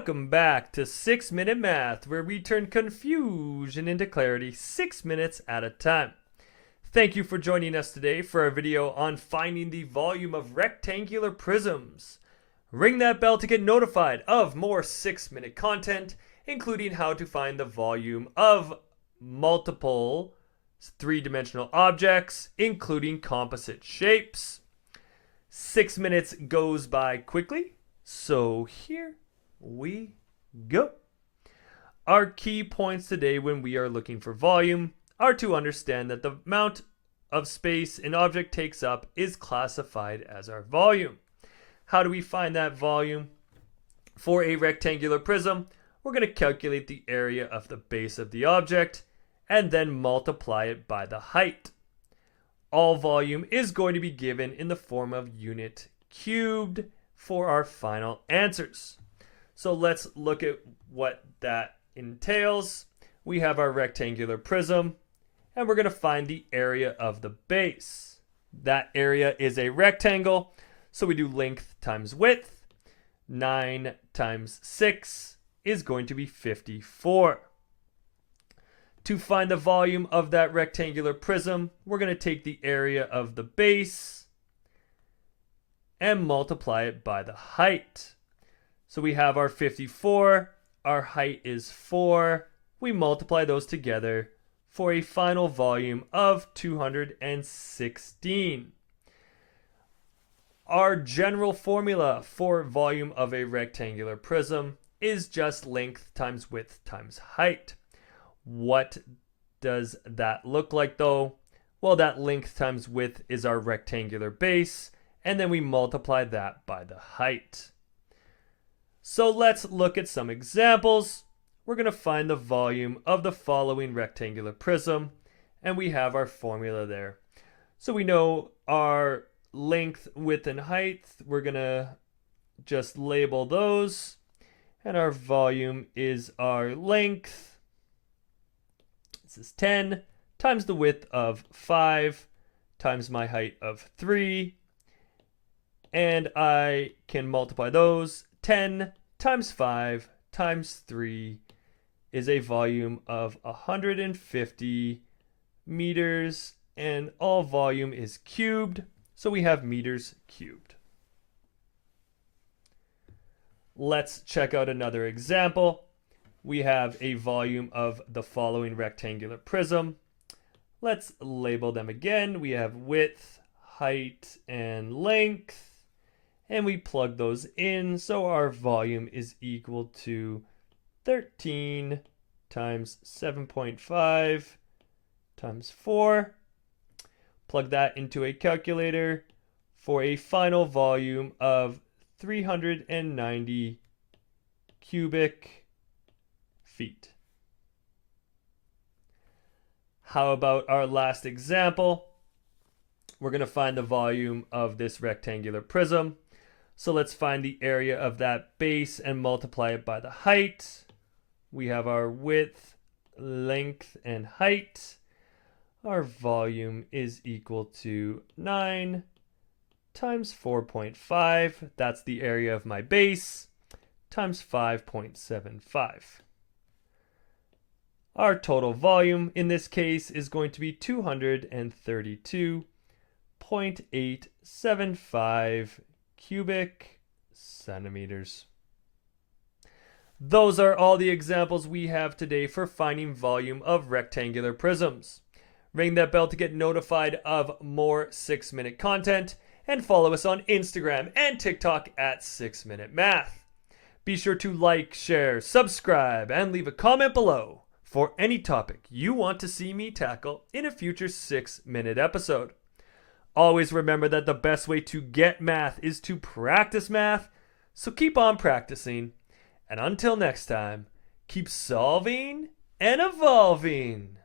Welcome back to 6-Minute Math, where we turn confusion into clarity 6 minutes at a time. Thank you for joining us today for our video on finding the volume of rectangular prisms. Ring that bell to get notified of more 6-minute content, including how to find the volume of multiple three-dimensional objects, including composite shapes. 6 minutes goes by quickly, so here we go. Our key points today when we are looking for volume are to understand that the amount of space an object takes up is classified as our volume. How do we find that volume? For a rectangular prism, we're going to calculate the area of the base of the object and then multiply it by the height. All volume is going to be given in the form of unit cubed for our final answers. So let's look at what that entails. We have our rectangular prism, and we're going to find the area of the base. That area is a rectangle, so we do length times width. 9 times 6 is going to be 54. To find the volume of that rectangular prism, we're going to take the area of the base and multiply it by the height. So we have our 54, our height is 4. We multiply those together for a final volume of 216. Our general formula for volume of a rectangular prism is just length times width times height. What does that look like though? Well, that length times width is our rectangular base, and then we multiply that by the height. So let's look at some examples. We're going to find the volume of the following rectangular prism, and we have our formula there. So we know our length, width, and height. We're going to just label those, and our volume is our length. This is 10 times the width of 5 times my height of 3, and I can multiply those. 10 times 5 times 3 is a volume of 150 meters, and all volume is cubed, so we have meters cubed. Let's check out another example. We have a volume of the following rectangular prism. Let's label them again. We have width, height, and length. And we plug those in, so our volume is equal to 13 times 7.5 times 4. Plug that into a calculator for a final volume of 390 cubic feet. How about our last example? We're going to find the volume of this rectangular prism. So let's find the area of that base and multiply it by the height. We have our width, length, and height. Our volume is equal to 9 times 4.5. That's the area of my base, times 5.75. Our total volume in this case is going to be 232.875 cubic centimeters. Those are all the examples we have today for finding volume of rectangular prisms. Ring that bell to get notified of more 6-minute content, and follow us on Instagram and TikTok at 6-Minute Math. Be sure to like, share, subscribe, and leave a comment below for any topic you want to see me tackle in a future 6-minute episode. Always remember that the best way to get math is to practice math, so keep on practicing. And until next time, keep solving and evolving.